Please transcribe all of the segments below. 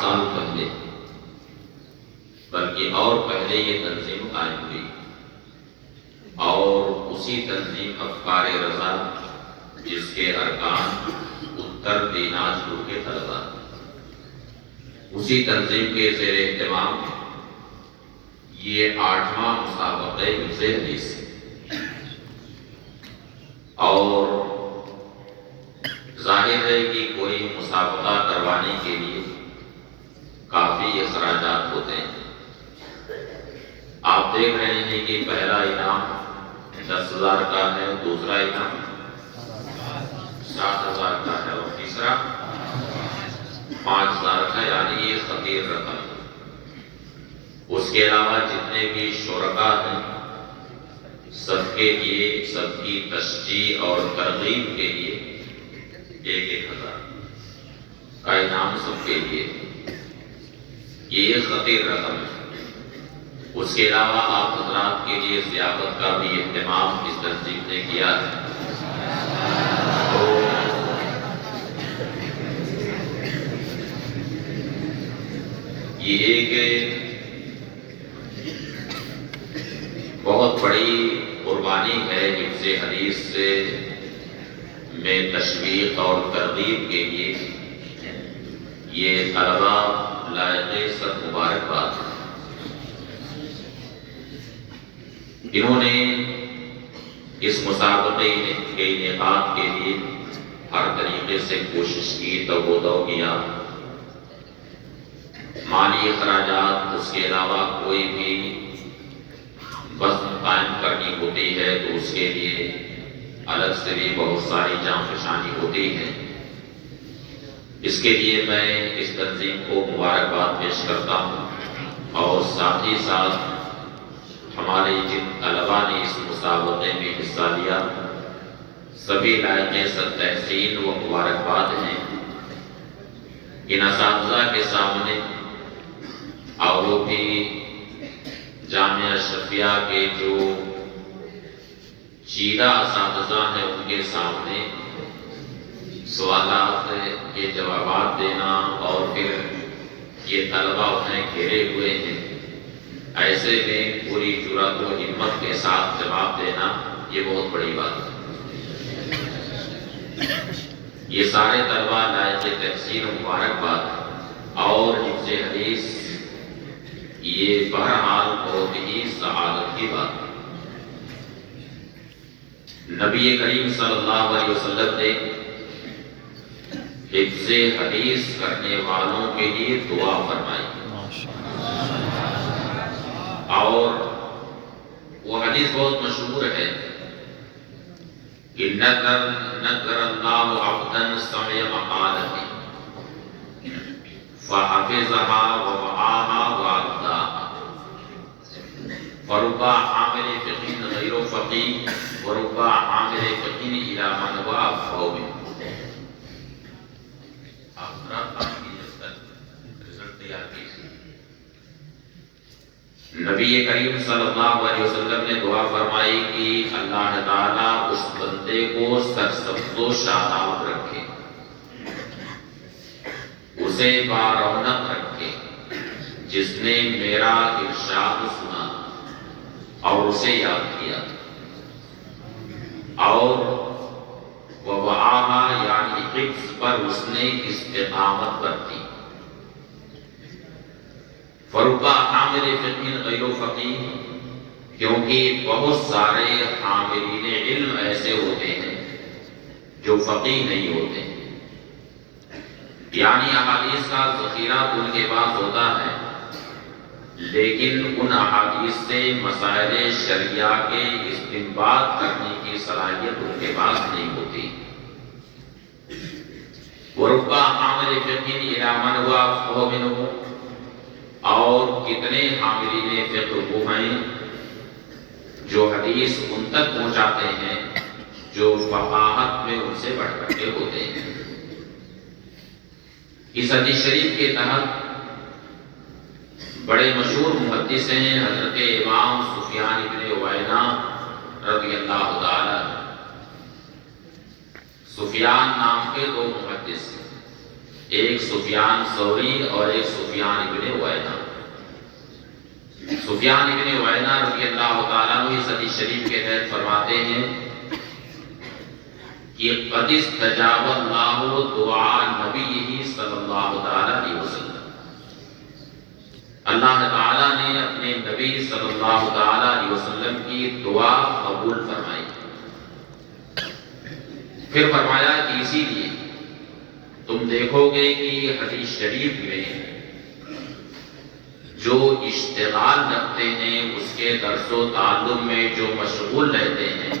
سال پہلے بلکہ اور پہلے یہ تنظیم قائم ہوئی اور اسی تنظیم افکار رضا جس کے ارکان اتر دیناجپور کے طلبا، اسی تنظیم کے زیر اہتمام یہ 8واں مسابقہ حفظ حدیث اور ظاہر ہے کہ کوئی مسابقہ کروانے کے لیے کافی اخراجات ہوتے ہیں۔ آپ دیکھ رہے ہیں کہ پہلا انعام 10,000 کا ہے، دوسرا انعام 7,000 کا ہے اور تیسرا 5,000 کا، یعنی یہ خطیر رقم ہے۔ اس کے علاوہ جتنے بھی شرکاء ہیں سب کے لیے، سب کی تشجیع اور ترغیب کے لیے 1,000 کا انعام سب کے لیے، یہ خطیر رقم ہے۔ اس کے علاوہ آپ حضرات کے لیے ضیافت کا بھی اہتمام اس تنظیم نے کیا ہے۔ تو یہ ایک بہت بڑی قربانی ہے حفظ حدیث سے میں تشویق اور ترغیب کے لیے یہ طلبا لائق سب مبارکباد۔ انہوں نے اس مسابقے کے انعقاد کے لیے ہر طریقے سے کوشش کی، توغو کیا، مالی اخراجات، اس کے علاوہ کوئی بھی وزن قائم کرنی ہوتی ہے تو اس کے لیے الگ سے بھی بہت ساری جانفشانی ہوتی ہے۔ اس کے لیے میں اس تنظیم کو مبارکباد پیش کرتا ہوں اور ساتھ ہی ساتھ ہمارے جن طلباء نے اس مسابقے میں حصہ لیا سبھی لائق سب تحسین و مبارکباد ہیں۔ ان اساتذہ کے سامنے اور وہ بھی جامعہ اشرفیہ کے جو چیدہ اساتذہ ہیں ان کے سامنے سوالات کے جوابات دینا اور پھر یہ طلباء انہیں گھیرے ہوئے ہیں، ایسے میں پوری جرأت و ہمت کے ساتھ جواب دینا یہ بہت بڑی بات ہے۔ یہ سارے طلباء لائق تحسین و مبارکباد اور حفظ حدیث یہ بہرحال بہت ہی سعادت کی بات ہے۔ نبی کریم صلی اللہ علیہ وسلم نے حفظ حدیث کرنے والوں کے لیے دعا فرمائی اور وہ حدیث بہت مشہور ہے کہ نذر اللہ عبدا سمع مقالتی فحفظها ووعاها وأداها فرب عامل فقہ غیر فقیہ ورب عامل فقہ الی من هو افقہ منہ۔ نبی کریم صلی اللہ علیہ وسلم نے دعا فرمائی کہ اللہ تعالیٰ اس بندے کو سرسبز و شاداب رکھے، اسے بارونق رکھے جس نے میرا ارشاد سنا اور اسے یاد کیا، اور ووعاہا یعنی حفظ پر اس نے استقامت برتی۔ فربا حامل فقہ غیر فقیہ، کیونکہ بہت سارے حاملین علم ایسے ہوتے ہیں جو فقیہ نہیں ہوتے، یعنی احادیث کا ذخیرہ ان کے پاس ہوتا ہے لیکن ان احادیث سے مسائل شرعیہ کے استنباط کرنے کی صلاحیت ان کے پاس نہیں ہوتی۔ وربا حامل فقہ الی من هو افقہ منہ، اور کتنے حاملین فقہ وہ ہیں جو حدیث ان تک پہنچاتے ہیں جو فقاہت میں ان سے بڑھ کر کے ہوتے ہیں۔ اس حدیث شریف کے تحت بڑے مشہور محدث ہیں حضرت امام سفیان ابن عیینہ رضی اللہ تعالی۔ سفیان نام کے دو محدث ہیں، ایک سفیان ثوری اور ایک سفیان ابن عیینہ۔ سفیان ابن عیینہ رضی اللہ تعالیٰ عنہ اس حدیث شریف کے تحت فرماتے ہیں کہ قد استجاب اللہ دعاء نبیہ صلی اللہ تعالیٰ علیہ وسلم، اللہ تعالیٰ نے اپنے نبی صلی اللہ تعالیٰ علیہ وسلم کی دعا قبول فرمائی۔ پھر فرمایا کہ اسی لیے تم دیکھو گے کہ حدیث شریف میں جو اشتغال رکھتے ہیں، اس کے درس و تعلم میں جو مشغول رہتے ہیں،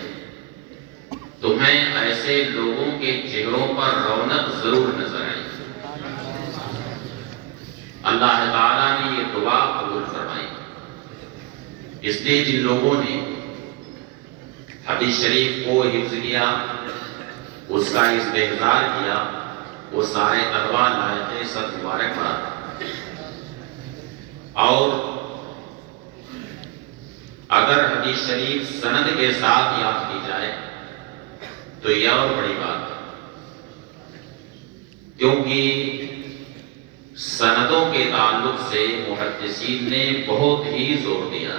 تمہیں ایسے لوگوں کے چہروں پر رونق ضرور نظر آئے۔ اللہ تعالیٰ نے یہ دعا قبول فرمائی، اس لیے جن لوگوں نے حدیث شریف کو حفظ کیا، اس کا استحضار کیا، وہ سارے طلبہ لائق صد مبارکباد۔ اور اگر حدیث شریف سند کے ساتھ یاد کی جائے تو یہ اور بڑی بات ہے، کیونکہ سندوں کے تعلق سے محدثین نے بہت ہی زور دیا۔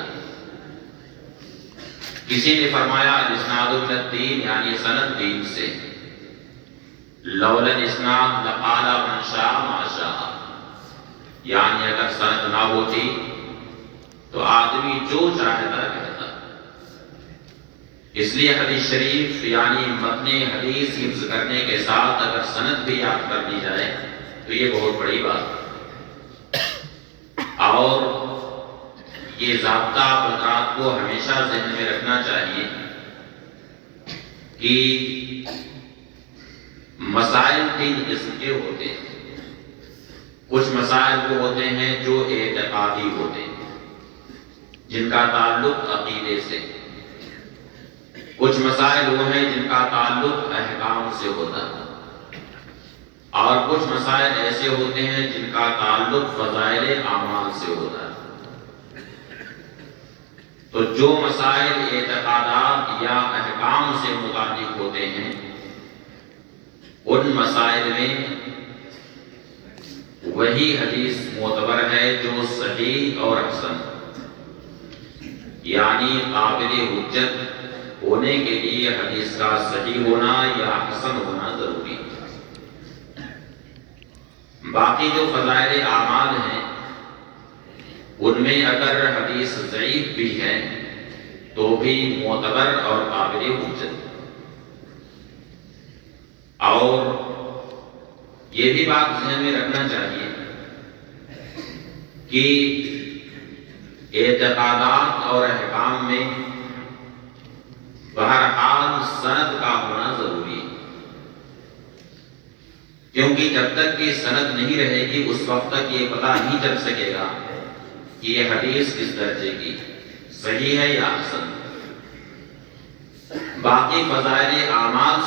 کسی نے فرمایا الاسناد من الدین، یعنی سند دین سے، لولا الاسناد لقال من شاء ما شاء، یعنی اگر سند نہ ہوتی تو آدمی جو چاہتا کہتا۔ اس لیے حدیث شریف یعنی متن حدیث حفظ کرنے کے ساتھ اگر سند بھی یاد کر لی جائے تو یہ بہت بڑی بات ہے۔ اور یہ ضابطہ حضرات کو ہمیشہ ذہن میں رکھنا چاہیے کہ مسائل تین قسم کے ہوتے ہیں۔ کچھ مسائل وہ ہوتے ہیں جو اعتقادی ہوتے ہیں، جن کا تعلق عقیدے سے۔ کچھ مسائل وہ ہیں جن کا تعلق احکام سے ہوتا ہے، اور کچھ مسائل ایسے ہوتے ہیں جن کا تعلق فضائل اعمال سے ہوتا ہے۔ تو جو مسائل اعتقادات یا احکام سے متعلق ہوتے ہیں، ان مسائل میں وہی حدیث معتبر ہے جو صحیح اور حسن، یعنی قابل حجت ہونے کے لیے حدیث کا صحیح ہونا یا حسن ہونا ضروری ہے۔ باقی جو فضائل اعمال ہیں، ان میں اگر حدیث ضعیف بھی ہے تو بھی معتبر اور قابل حجت۔ اور یہ بھی بات ذہن میں رکھنا چاہیے کہ اعتقادات اور احکام میں بہرحال سند کا ہونا ضروری ہے، کیونکہ جب تک کہ سند نہیں رہے گی اس وقت تک یہ پتہ نہیں چل سکے گا کہ یہ حدیث کس درجے کی، صحیح ہے یا حسن۔ باقی فضائل اعمال